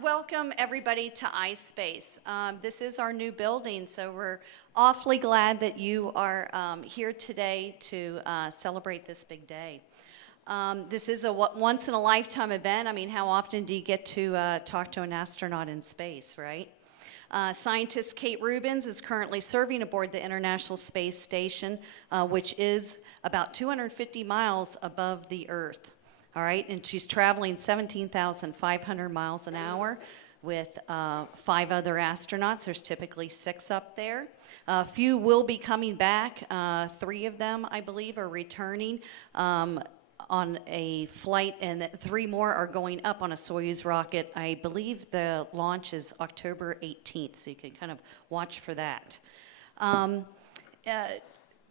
Welcome everybody to iSpace. This is our new building, so we're awfully glad that you are here today to celebrate this big day. This is a once-in-a-lifetime event. I mean, how often do you get to talk to an astronaut in space, right? Scientist Kate Rubins is currently serving aboard the International Space Station, which is about 250 miles above the Earth. All right, and she's traveling 17,500 miles an hour with 5 other astronauts. There's typically 6 up there. A few will be coming back. 3 of them, I believe, are returning on a flight, and 3 more are going up on a Soyuz rocket. I believe the launch is October 18th, so you can kind of watch for that.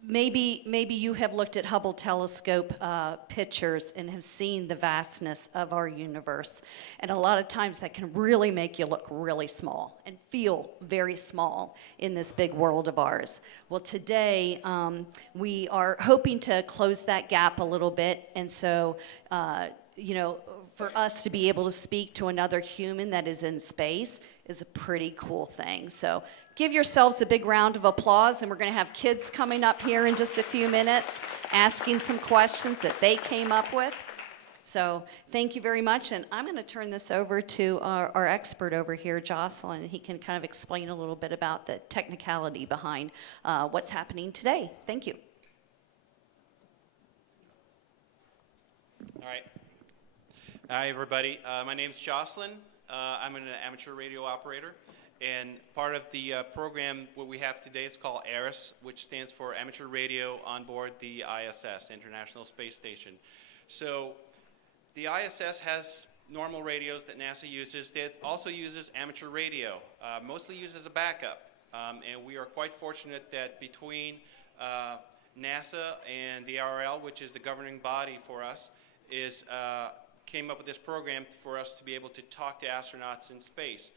Maybe you have looked at Hubble telescope pictures and have seen the vastness of our universe. And a lot of times that can really make you look really small and feel very small in this big world of ours. Well, today we are hoping to close that gap a little bit. And so, you know, for us to be able to speak to another human that is in space is a pretty cool thing. So give yourselves a big round of applause, and we're going to have kids coming up here in just a few minutes asking some questions that they came up with. So thank you very much, and I'm going to turn this over to our expert over here, Jocelyn, and he can kind of explain a little bit about the technicality behind what's happening today. Thank you. All right. Hi, everybody. My name's Jocelyn. I'm an amateur radio operator, and part of the program what we have today is called ARIS, which stands for Amateur Radio on board the ISS, International Space Station. So the ISS has normal radios that NASA uses. It also uses amateur radio, mostly used as a backup. And we are quite fortunate that between NASA and the RL, which is the governing body for us, came up with this program for us to be able to talk to astronauts in space.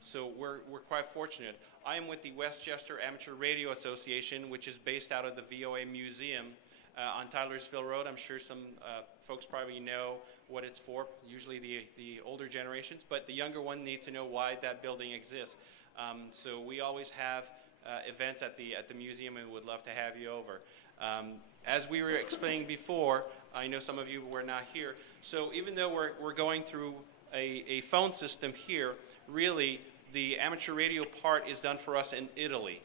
So we're quite fortunate. I am with the Westchester Amateur Radio Association, which is based out of the VOA Museum on Tylersville Road. I'm sure some folks probably know what it's for, usually the older generations, but the younger one need to know why that building exists. So we always have events at the museum, and would love to have you over. As we were explaining before, I know some of you were not here, so even though we're going through a phone system here, really the amateur radio part is done for us in Italy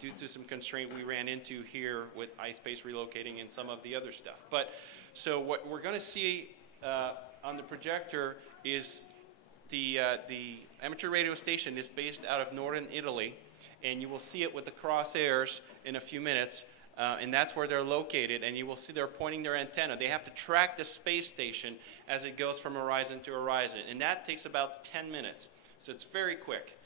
due to some constraint we ran into here with iSpace relocating and some of the other stuff. But so what we're going to see on the projector is the amateur radio station is based out of northern Italy, and you will see it with the crosshairs in a few minutes. And that's where they're located, and you will see they're pointing their antenna. They have to track the space station as it goes from horizon to horizon, and that takes about 10 minutes. So it's very quick.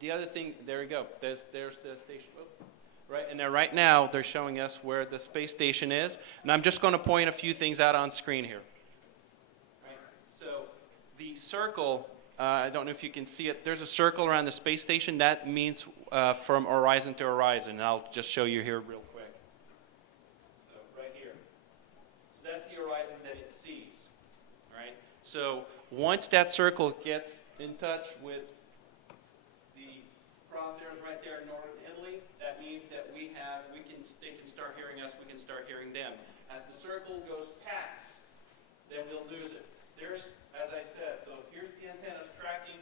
The other thing, there we go. There's the station. Oh, right, and then right now they're showing us where the space station is, and I'm just going to point a few things out on screen here. Right. So the circle. I don't know if you can see it. There's a circle around the space station. That means from horizon to horizon. And I'll just show you here real quick. So right here. So that's the horizon that it sees. All right. So once that circle gets in touch with the crosshairs right there in northern Italy, that means that they can start hearing us. We can start hearing them. As the circle goes past, then we'll lose it. There's, as I said, so here's the antennas tracking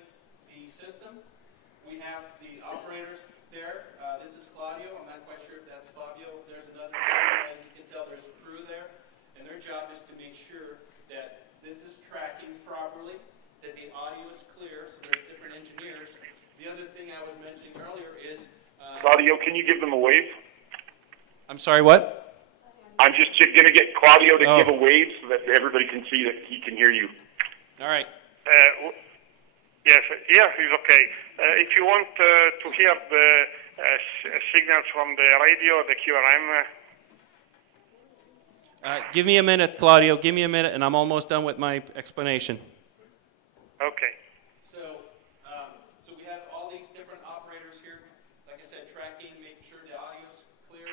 the system. We have the operators there. This is Claudio. I'm not quite sure if that's Fabio. There's another gentleman. As you can tell, there's a crew there. And their job is to make sure that this is tracking properly, that the audio is clear, so there's different engineers. The other thing I was mentioning earlier is... Claudio, can you give them a wave? I'm sorry, what? I'm just going to get Claudio to give a wave so that everybody can see that he can hear you. All right. Yes, here is okay. If you want to hear the signals from the radio, the QRM... Give me a minute, Claudio. Give me a minute, and I'm almost done with my explanation. Okay. So we have all these different operators here, like I said, tracking, making sure the audio's clear.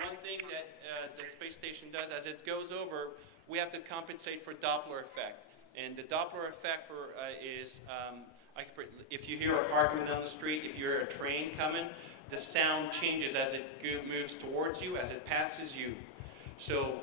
One thing that the space station does, as it goes over, we have to compensate for Doppler effect. And the Doppler effect is, if you hear a car coming down the street, if you're a train coming, the sound changes as it moves towards you, as it passes you. So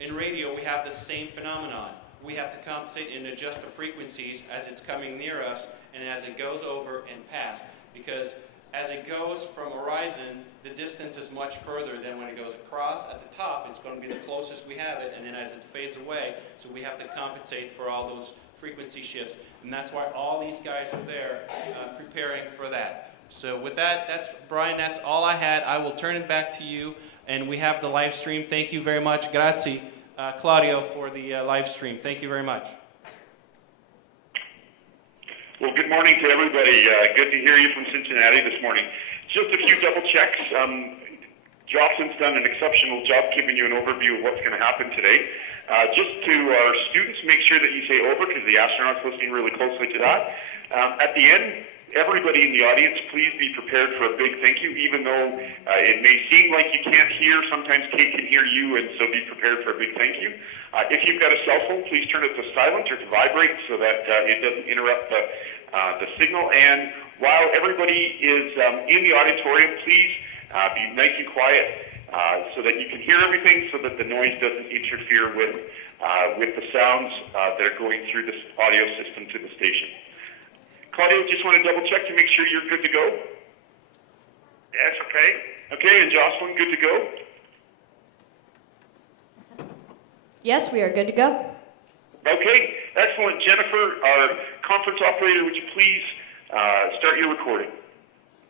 in radio, we have the same phenomenon. We have to compensate and adjust the frequencies as it's coming near us and as it goes over and past. Because as it goes from horizon, the distance is much further than when it goes across. At the top, it's going to be the closest we have it, and then as it fades away, so we have to compensate for all those frequency shifts. And that's why all these guys are there preparing for that. So with that, Brian, that's all I had. I will turn it back to you, and we have the live stream. Thank you very much. Grazie, Claudio, for the live stream. Thank you very much. Well, good morning to everybody. Good to hear you from Cincinnati this morning. Just a few double checks. Jocelyn's done an exceptional job giving you an overview of what's going to happen today. Just to our students, make sure that you say over because the astronauts listening really closely to that. At the end, everybody in the audience, please be prepared for a big thank you, even though it may seem like you can't hear. Sometimes Kate can hear you, and so be prepared for a big thank you. If you've got a cell phone, please turn it to silent or to vibrate so that it doesn't interrupt the signal. And while everybody is in the auditorium, please be nice and quiet so that you can hear everything, so that the noise doesn't interfere with the sounds that are going through this audio system to the station. Claudio, just want to double check to make sure you're good to go. Yes, okay. Okay, and Jocelyn, good to go? Yes, we are good to go. Okay, excellent. Jennifer, our conference operator, would you please start your recording?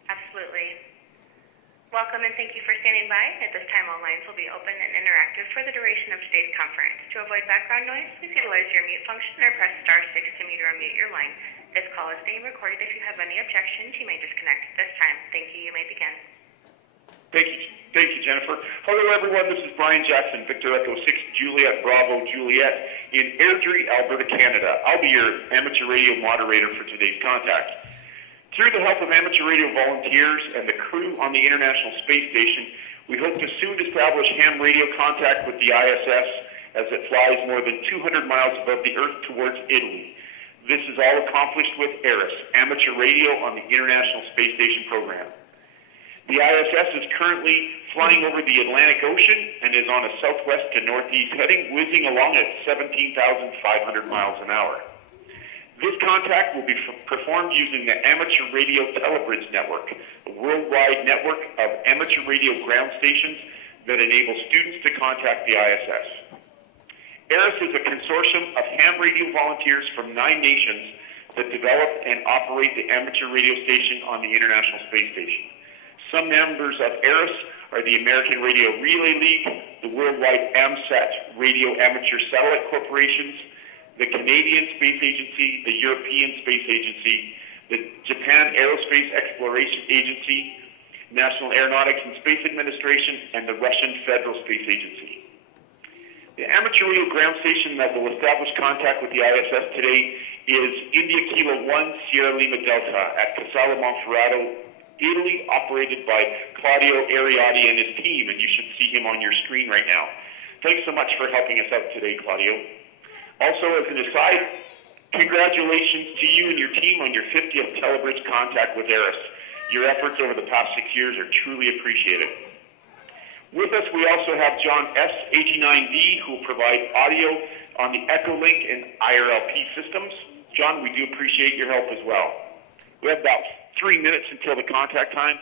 Absolutely. Welcome and thank you for standing by. At this time, all lines will be open and interactive for the duration of today's conference. To avoid background noise, please utilize your mute function or press *6 to mute or unmute your line. This call is being recorded. If you have any objections, you may disconnect at this time. Thank you. You may begin. Thank you, Jennifer. Hello, everyone. This is Brian Jackson, Victor Echo 6, Juliet Bravo, Juliet, in Airdrie, Alberta, Canada. I'll be your amateur radio moderator for today's contact. Through the help of amateur radio volunteers and the crew on the International Space Station, we hope to soon establish ham radio contact with the ISS as it flies more than 200 miles above the Earth towards Italy. This is all accomplished with ARIS, amateur radio on the International Space Station program. The ISS is currently flying over the Atlantic Ocean and is on a southwest to northeast heading, whizzing along at 17,500 miles an hour. This contact will be performed using the Amateur Radio Telebridge Network, a worldwide network of amateur radio ground stations that enable students to contact the ISS. ARIS is a consortium of ham radio volunteers from 9 nations that develop and operate the amateur radio station on the International Space Station. Some members of ARIS are the American Radio Relay League, the worldwide AMSAT Radio Amateur Satellite Corporations, the Canadian Space Agency, the European Space Agency, the Japan Aerospace Exploration Agency, National Aeronautics and Space Administration, and the Russian Federal Space Agency. The amateur radio ground station that will establish contact with the ISS today is India Kilo 1 Sierra Lima Delta at Casale Monferrato, Italy, operated by Claudio Ariotti and his team, and you should see him on your screen right now. Thanks so much for helping us out today, Claudio. Also, as an aside, congratulations to you and your team on your 50th Telebridge contact with ARIS. Your efforts over the past 6 years are truly appreciated. With us, we also have John S. 89D, who will provide audio on the Echolink and IRLP systems. John, we do appreciate your help as well. We have about 3 minutes until the contact time.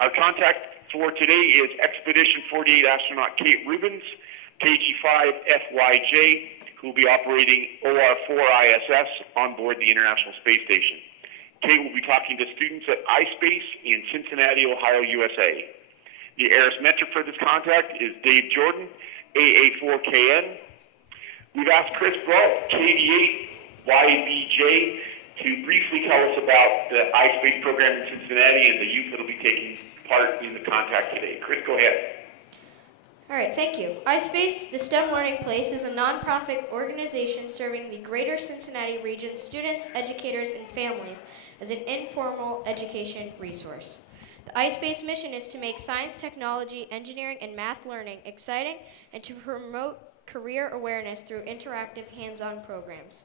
Our contact for today is Expedition 48 astronaut Kate Rubens, KG5FYJ, who will be operating OR4 ISS on board the International Space Station. Kate will be talking to students at iSpace in Cincinnati, Ohio, USA. The ARIS metric for this contact is Dave Jordan, AA4KN. We've asked Chris Brault, KD8YBJ, to briefly tell us about the iSpace program in Cincinnati and the youth that will be taking part in the contact today. Chris, go ahead. All right, thank you. iSpace, the STEM Learning Place, is a nonprofit organization serving the greater Cincinnati region students, educators, and families as an informal education resource. The iSpace mission is to make science, technology, engineering, and math learning exciting and to promote career awareness through interactive hands-on programs.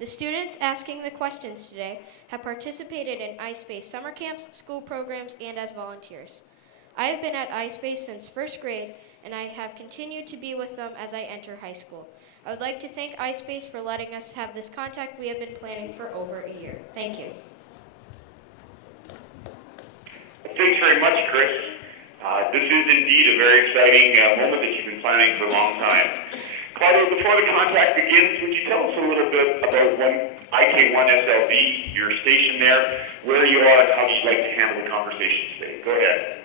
The students asking the questions today have participated in iSpace summer camps, school programs, and as volunteers. I have been at iSpace since first grade, and I have continued to be with them as I enter high school. I would like to thank iSpace for letting us have this contact we have been planning for over a year. Thank you. Thanks very much, Chris. This is indeed a very exciting moment that you've been planning for a long time. Claudio, before the contact begins, would you tell us a little bit about IK1SLV, your station there, where you are, and how you'd like to handle the conversation today? Go ahead.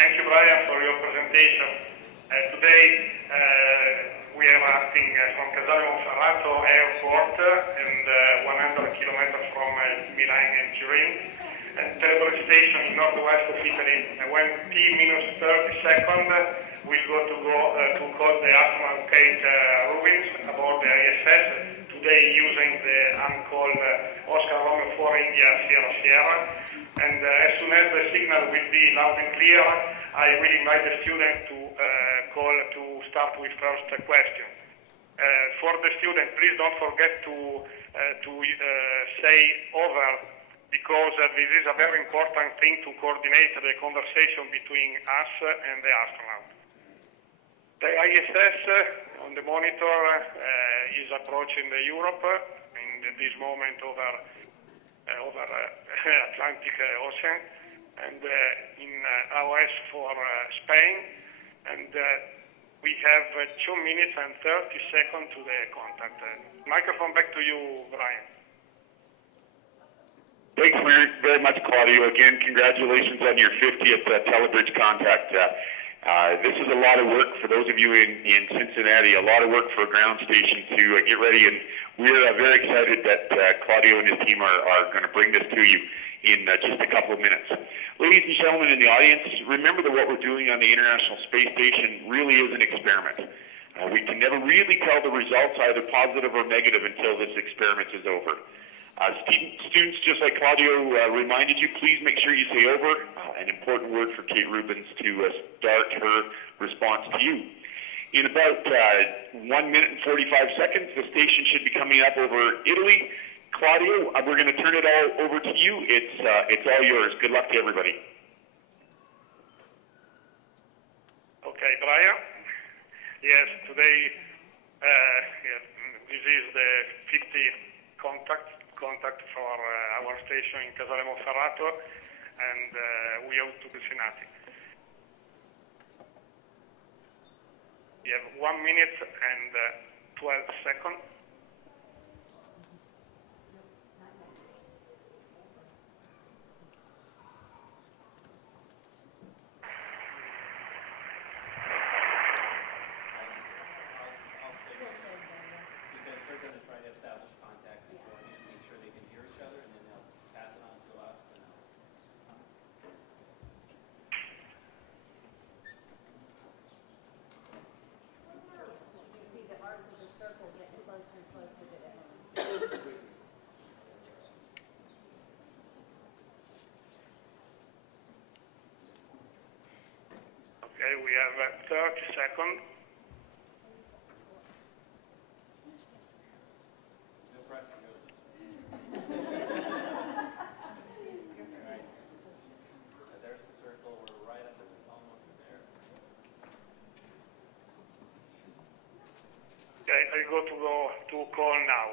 Thank you, Brian, for your presentation. Today, we are acting from Casale Monferrato Airport and 100 kilometers from Milan and Turin. Telegraph station in northwest of Italy. When T-30 seconds, we'll go to call the astronaut Kate Rubins aboard the ISS, today using the uncalled Oscar Romeo 4 India Sierra Sierra. And as soon as the signal will be loud and clear, I will invite the student to call to start with first question. For the student, please don't forget to say over, because this is a very important thing to coordinate the conversation between us and the astronaut. The ISS on the monitor is approaching the Europe in this moment over Atlantic Ocean, and in AOS for Spain, and we have 2 minutes and 30 seconds to the contact. Microphone back to you, Brian. Thanks very much, Claudio. Again, congratulations on your 50th Telebridge contact. This is a lot of work for those of you in Cincinnati, a lot of work for a ground station to get ready, and we're very excited that Claudio and his team are going to bring this to you in just a couple of minutes. Ladies and gentlemen in the audience, remember that what we're doing on the International Space Station really is an experiment. We can never really tell the results, either positive or negative, until this experiment is over. Students, just like Claudio reminded you, please make sure you say over, an important word for Kate Rubins to start her response to you. In about 1 minute and 45 seconds, the station should be coming up over Italy. Claudio, we're going to turn it all over to you. It's all yours. Good luck to everybody. Okay, Brian. Yes, today this is the 50 contact for our station in Casale Monferrato, and we out to Cincinnati. We have 1 minute and 12 seconds. Okay, we have 30 seconds. No pressure, there's the circle. We're right up at the, almost there. Okay, I go to call now.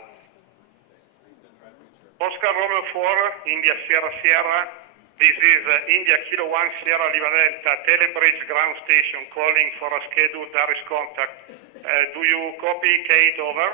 Oscar Romeo 4, India Sierra Sierra. This is India Kilo 1 Sierra Lima Delta, Telebridge ground station calling for a scheduled Darius contact. Do you copy, Kate? Over.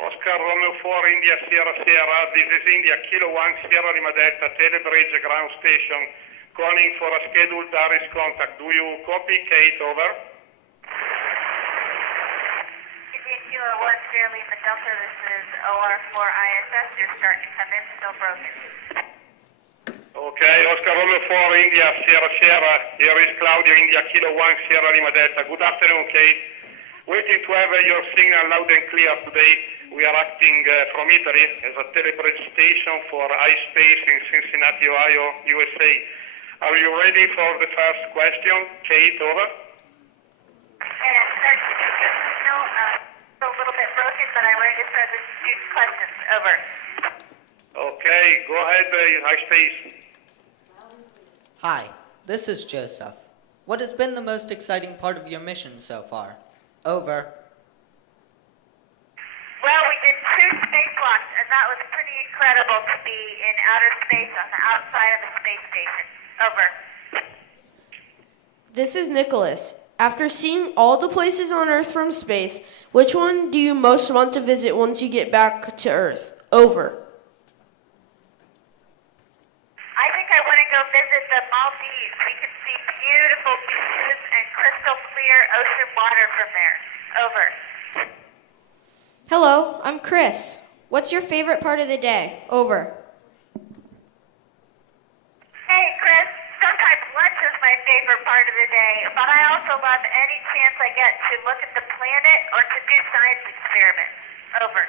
Oscar Romeo 4, India Sierra Sierra. This is India Kilo 1 Sierra Lima Delta, Telebridge ground station calling for a scheduled Darius contact. Do you copy, Kate? Over. Kilo 1 Sierra Lima Delta, this is OR4 ISS. You're starting to come in, still broken. Okay, Oscar Romeo 4, India Sierra Sierra. Here is Claudio, India Kilo 1 Sierra Lima Delta. Good afternoon, Kate. Waiting to have your signal loud and clear today. We are acting from Italy as a telebridge station for iSpace in Cincinnati, Ohio, USA. Are you ready for the first question? Kate, over. Still a little bit broken, but I'm ready to start the student questions. Over. Okay, go ahead, iSpace. Hi, this is Joseph. What has been the most exciting part of your mission so far? Over. Well, we did 2 spacewalks, and that was pretty incredible to be in outer space on the outside of the space station. Over. This is Nicholas. After seeing all the places on Earth from space, which one do you most want to visit once you get back to Earth? Over. I think I want to go visit the Maldives. We can see beautiful beaches and crystal clear ocean water from there. Over. Hello, I'm Chris. What's your favorite part of the day? Over. Hey, Chris. Sometimes lunch is my favorite part of the day, but I also love any chance I get to look at the planet or to do science experiments. Over.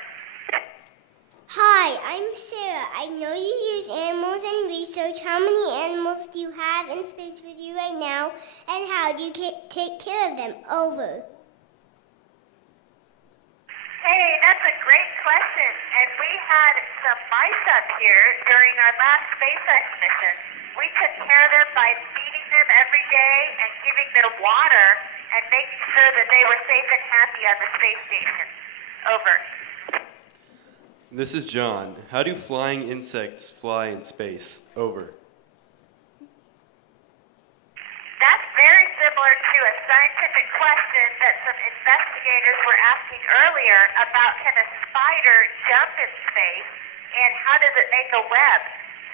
Hi, I'm Sarah. I know you use animals in research. How many animals do you have in space with you right now, and how do you take care of them? Over. Hey, that's a great question. And we had some mice up here during our last SpaceX mission. We took care of them by feeding them every day and giving them water and making sure that they were safe and happy on the space station. Over. This is John. How do flying insects fly in space? Over. That's very similar to a scientific question that some investigators were asking earlier about can a spider jump in space and how does it make a web?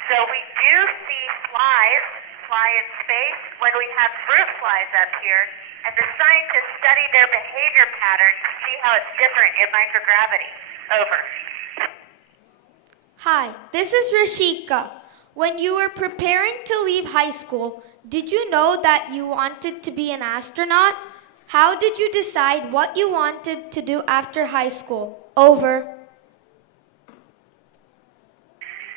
So we do see flies fly in space when we have fruit flies up here, and the scientists study their behavior patterns to see how it's different in microgravity. Over. Hi, this is Rashika. When you were preparing to leave high school, did you know that you wanted to be an astronaut? How did you decide what you wanted to do after high school? Over.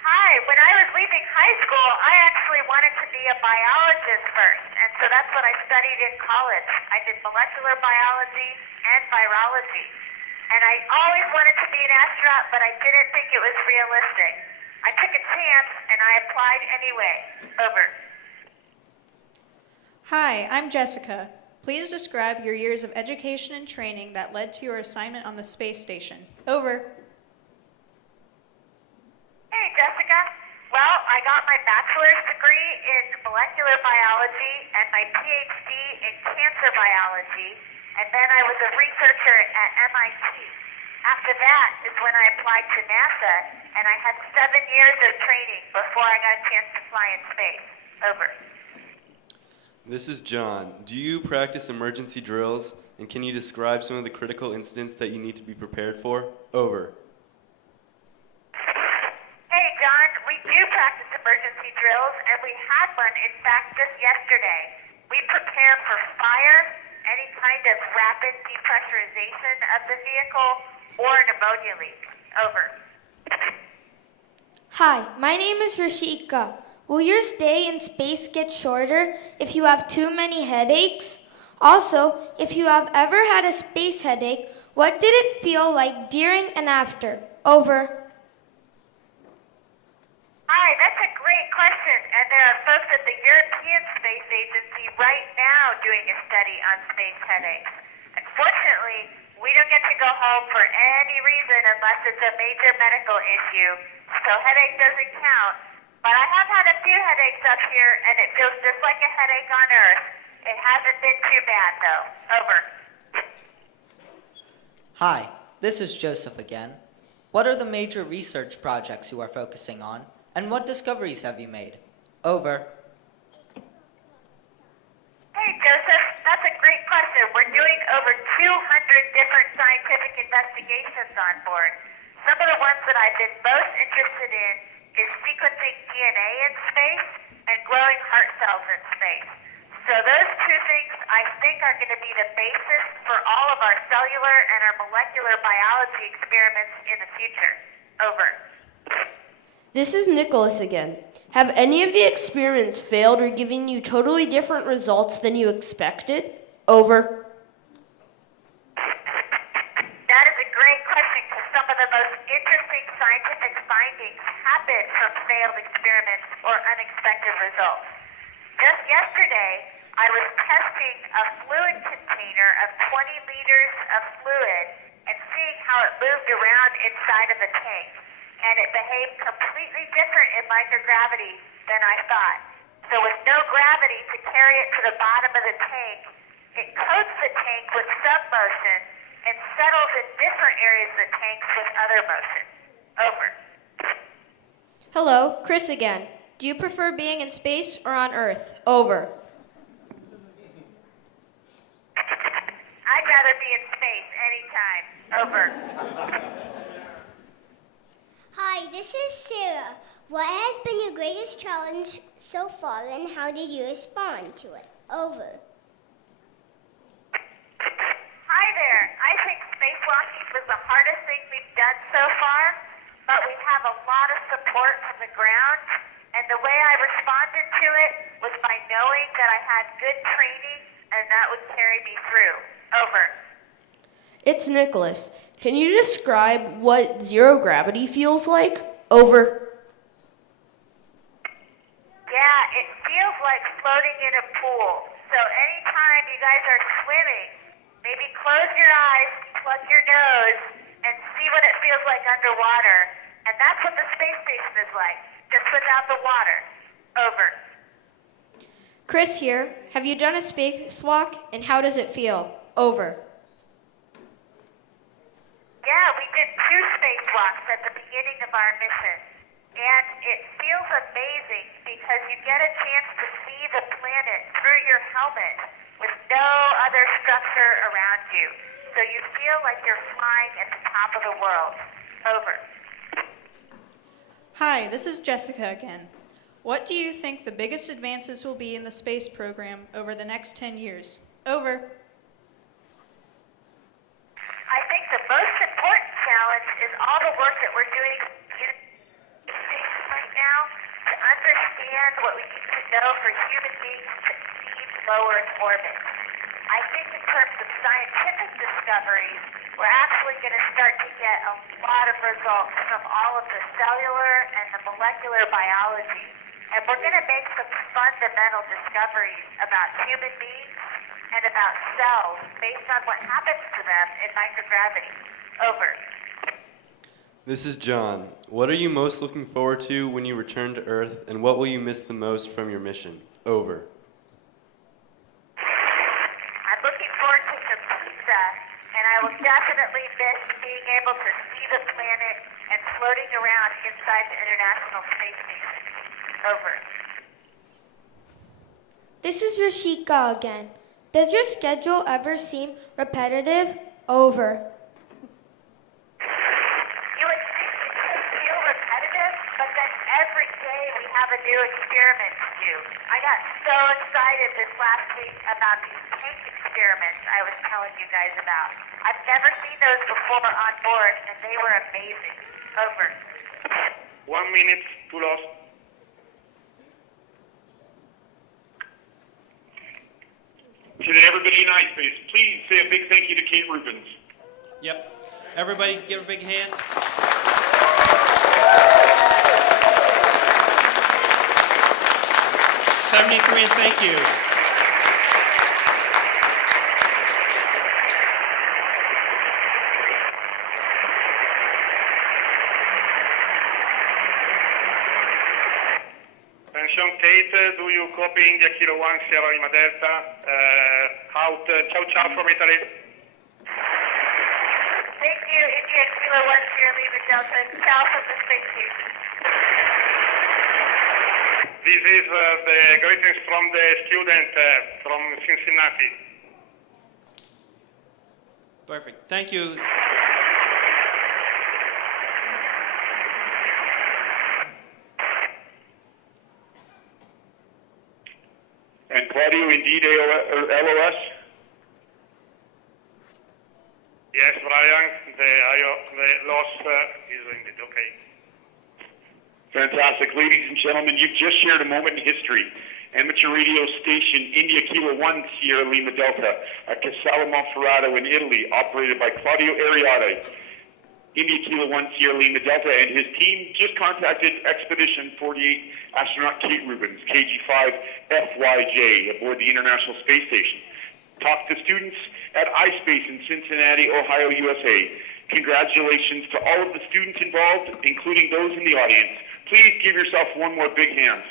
Hi, when I was leaving high school, I actually wanted to be a biologist first, and so that's what I studied in college. I did molecular biology and virology. And I always wanted to be an astronaut, but I didn't think it was realistic. I took a chance, and I applied anyway. Over. Hi, I'm Jessica. Please describe your years of education and training that led to your assignment on the space station. Over. Hey, Jessica. Well, I got my bachelor's degree in molecular biology and my PhD in cancer biology, and then I was a researcher at MIT. After that is when I applied to NASA, and I had 7 years of training before I got a chance to fly in space. Over. This is John. Do you practice emergency drills, and can you describe some of the critical incidents that you need to be prepared for? Over. Hey, John, we do practice emergency drills, and we had one, in fact, just yesterday. We prepare for fire, any kind of rapid depressurization of the vehicle, or an ammonia leak. Over. Hi, my name is Rashika. Will your stay in space get shorter if you have too many headaches? Also, if you have ever had a space headache, what did it feel like during and after? Over. Hi, that's a great question, and there are folks at the European Space Agency right now doing a study on space headaches. Unfortunately, we don't get to go home for any reason unless it's a major medical issue, so headache doesn't count. But I have had a few headaches up here, and it feels just like a headache on Earth. It hasn't been too bad, though. Over. Hi, this is Joseph again. What are the major research projects you are focusing on, and what discoveries have you made? Over. Hey, Joseph, that's a great question. We're doing over 200 different scientific investigations on board. Some of the ones that I've been most interested in is sequencing DNA in space and growing heart cells in space. So those two things I think are going to be the basis for all of our cellular and our molecular biology experiments in the future. Over. This is Nicholas again. Have any of the experiments failed or given you totally different results than you expected? Over. That is a great question because some of the most interesting scientific findings happen from failed experiments or unexpected results. Just yesterday, I was testing a fluid container of 20 liters of fluid and seeing how it moved around inside of the tank. And it behaved completely different in microgravity than I thought. So with no gravity to carry it to the bottom of the tank, it coats the tank with submotion and settles in different areas of the tank with other motion. Over. Hello, Chris again. Do you prefer being in space or on Earth? Over. I'd rather be in space anytime. Over. Hi, this is Sarah. What has been your greatest challenge so far, and how did you respond to it? Over. Hi there. I think spacewalking was the hardest thing we've done so far, but we have a lot of support from the ground, and the way I responded to it was by knowing that I had good training and that would carry me through. Over. It's Nicholas. Can you describe what zero gravity feels like? Over. Yeah, it feels like floating in a pool. So anytime you guys are swimming, maybe close your eyes, plug your nose, and see what it feels like underwater. And that's what the space station is like, just without the water. Over. Chris here. Have you done a spacewalk, and how does it feel? Over. Yeah, we did 2 spacewalks at the beginning of our mission. And it feels amazing because you get a chance to see the planet through your helmet with no other structure around you. So you feel like you're flying at the top of the world. Over. Hi, this is Jessica again. What do you think the biggest advances will be in the space program over the next 10 years? Over. I think the most important challenge is all the work that we're doing in space right now to understand what we need to know for human beings to achieve low Earth orbit. I think in terms of scientific discoveries, we're actually going to start to get a lot of results from all of the cellular and the molecular biology. And we're going to make some fundamental discoveries about human beings and about cells based on what happens to them in microgravity. Over. This is John. What are you most looking forward to when you return to Earth, and what will you miss the most from your mission? Over. I'm looking forward to some pizza, and I will definitely miss being able to see the planet and floating around inside the International Space Station. Over. This is Rashika again. Does your schedule ever seem repetitive? Over. You would think it could feel repetitive, but then every day we have a new experiment to do. I got so excited this last week about these tank experiments I was telling you guys about. I've never seen those before on board, and they were amazing. Over. 1 minute to lost. To everybody in iSpace, please say a big thank you to Kate Rubens. Yep. Everybody give a big hand. '73 and thank you. Attention Kate, do you copy India Kilo 1 Sierra Lima Delta? Out, ciao ciao from Italy. Thank you, India Kilo 1 Sierra Lima Delta, south of the space station. This is the greetings from the student from Cincinnati. Perfect. Thank you. And Claudio, indeed, LOS. the loss is indeed okay. Fantastic. Ladies and gentlemen, you've just shared a moment in history. Amateur radio station India Kilo 1 Sierra Lima Delta at Casale Monferrato in Italy, operated by Claudio Ariade. India Kilo 1 Sierra Lima Delta and his team just contacted Expedition 48 astronaut Kate Rubins, KG5FYJ, aboard the International Space Station. Talked to students at iSpace in Cincinnati, Ohio, USA. Congratulations to all of the students involved, including those in the audience. Please give yourself one more big hand.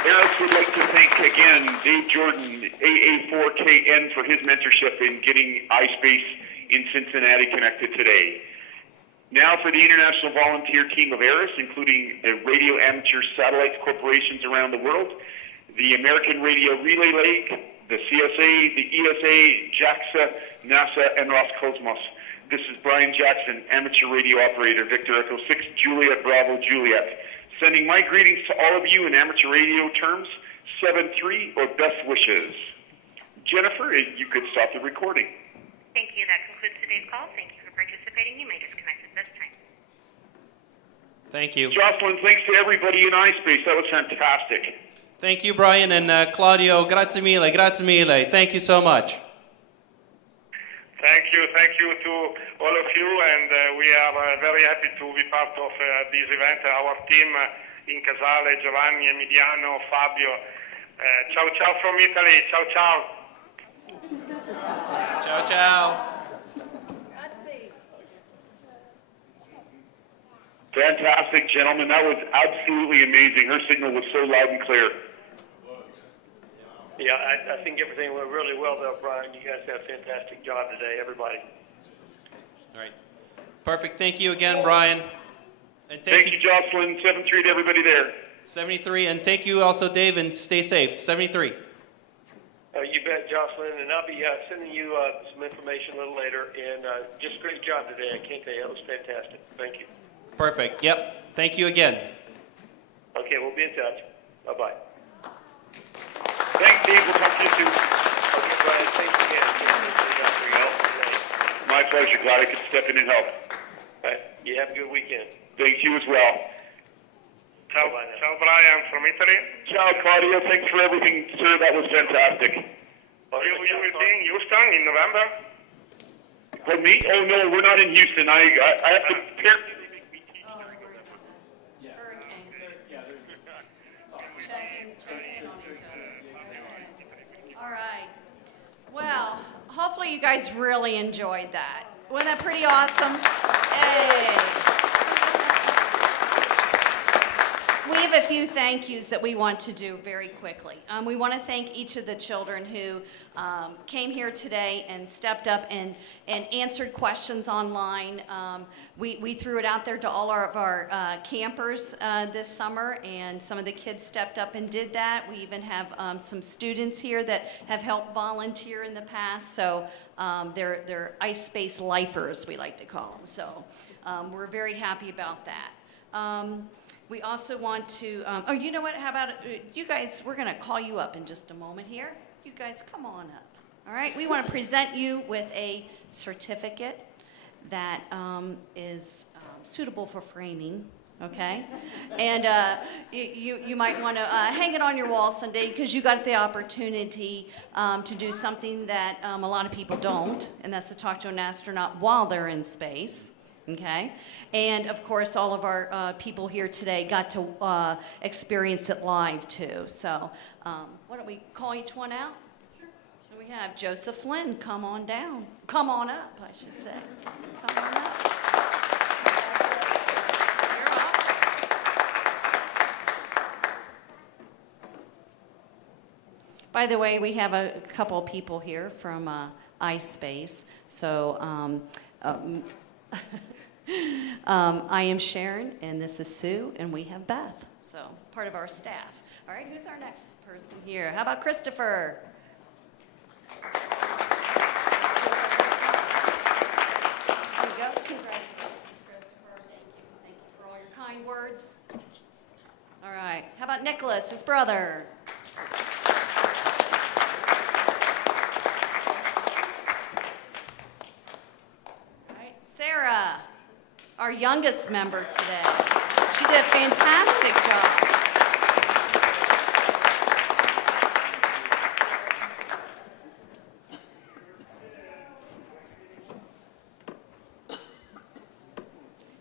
ARIS would like to thank again Dave Jordan, AA4KN, for his mentorship in getting iSpace in Cincinnati connected today. Now for the international volunteer team of ARIS, including the Radio Amateur Satellites Corporations around the world, the American Radio Relay League, the CSA, the ESA, JAXA, NASA, and Roscosmos. This is Brian Jackson, Amateur Radio Operator, Victor Echo 6, Juliet Bravo Juliet. Sending my greetings to all of you in amateur radio terms, 7-3 or best wishes. Jennifer, you could stop the recording. Thank you. That concludes today's call. Thank you for participating. You may disconnect at this time. Thank you. Jocelyn, thanks to everybody in iSpace. That was fantastic. Thank you, Brian, and Claudio. Grazie mille, grazie mille. Thank you so much. Thank you to all of you, and we are very happy to be part of this event. Our team in Casale, Giovanni, Emiliano, Fabio. Ciao ciao from Italy, ciao ciao. Ciao, ciao. Fantastic, gentlemen. That was absolutely amazing. Her signal was so loud and clear. Yeah, I think everything went really well there, Brian. You guys did a fantastic job today, everybody. All right. Perfect. Thank you again, Brian. And Thank you, Jocelyn. 7-3 to everybody there. 73, and thank you also, Dave, and stay safe. 73. You bet, Jocelyn, and I'll be sending you some information a little later. And just a great job today. I can't tell you, that was fantastic. Thank you. Perfect. Yep. Thank you again. Okay, we'll be in touch. Bye-bye. Thanks, Dave. We'll talk to you soon. Okay, Brian, thanks again. My pleasure. Glad I could step in and help. All right. You have a good weekend. Thank you as well. Ciao, ciao Brian from Italy. Ciao, Claudio. Thanks for everything, sir. That was fantastic. You will be in Houston in November? For me? Oh, no, we're not in Houston. I have to prepare. Check in on each other. All right. Well, hopefully you guys really enjoyed that. Wasn't that pretty awesome? Hey. We have a few thank yous that we want to do very quickly. We want to thank each of the children who came here today and stepped up and answered questions online. We threw it out there to all of our campers this summer, and some of the kids stepped up and did that. We even have some students here that have helped volunteer in the past, so they're iSpace lifers, we like to call them. So we're very happy about that. We also want to, oh, you know what, how about, you guys, we're going to call you up in just a moment here. You guys, come on up, all right? We want to present you with a certificate that is suitable for framing, okay? And you might want to hang it on your wall someday because you got the opportunity to do something that a lot of people don't, and that's to talk to an astronaut while they're in space. Okay, and of course, all of our people here today got to experience it live too. So, why don't we call each one out? Sure. So we have Joseph Flynn. Come on down. Come on up, I should say. Come on up. You're up. By the way, we have a couple of people here from iSpace. So. I am Sharon, and this is Sue, and we have Beth, so part of our staff. All right, who's our next person here? How about Christopher? There you go. Congratulations, Christopher. Thank you. Thank you for all your kind words. All right. How about about Nicholas, his brother? All right, Sarah, our youngest member today. She did a fantastic job.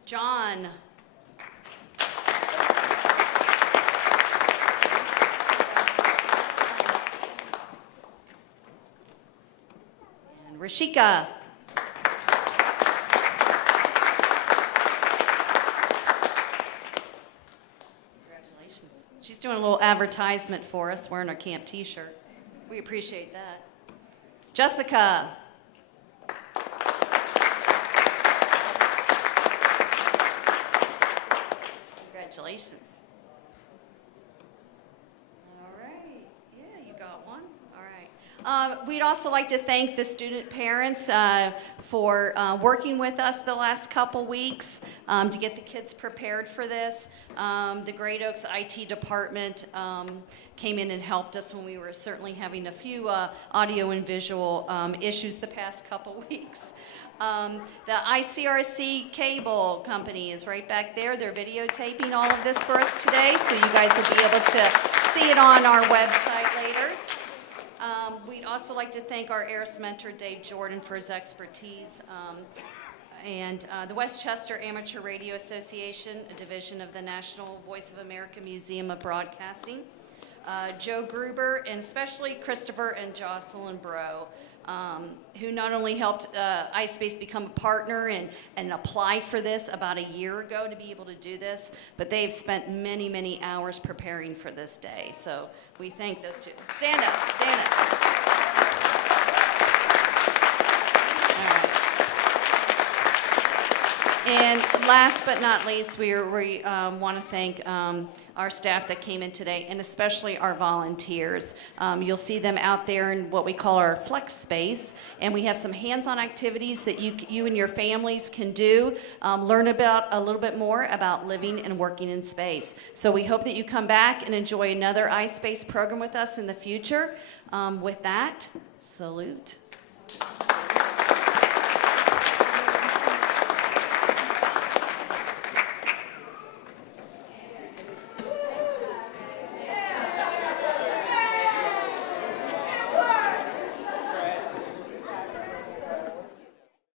John. And Rashika. Congratulations. She's doing a little advertisement for us, wearing her camp t-shirt. We appreciate that. Jessica. Congratulations. All right. Yeah, you got one. All right. We'd also like to thank the student parents for working with us the last couple weeks to get the kids prepared for this. The Great Oaks IT department came in and helped us when we were certainly having a few audio and visual issues the past couple weeks. The ICRC cable company is right back there. They're videotaping all of this for us today, so you guys will be able to see it on our website later. We'd also like to thank our ARIS mentor, Dave Jordan, for his expertise. And the Westchester Amateur Radio Association, a division of the National Voice of America Museum of Broadcasting. Joe Gruber, and especially Christopher and Jocelyn Bro, who not only helped iSpace become a partner and apply for this about a year ago to be able to do this, but they've spent many, many hours preparing for this day. So we thank those two. Stand up, stand up. And last but not least, we want to thank our staff that came in today, and especially our volunteers. You'll see them out there in what we call our flex space, and we have some hands-on activities that you and your families can do, learn about a little bit more about living and working in space. So we hope that you come back and enjoy another iSpace program with us in the future. With that, salute.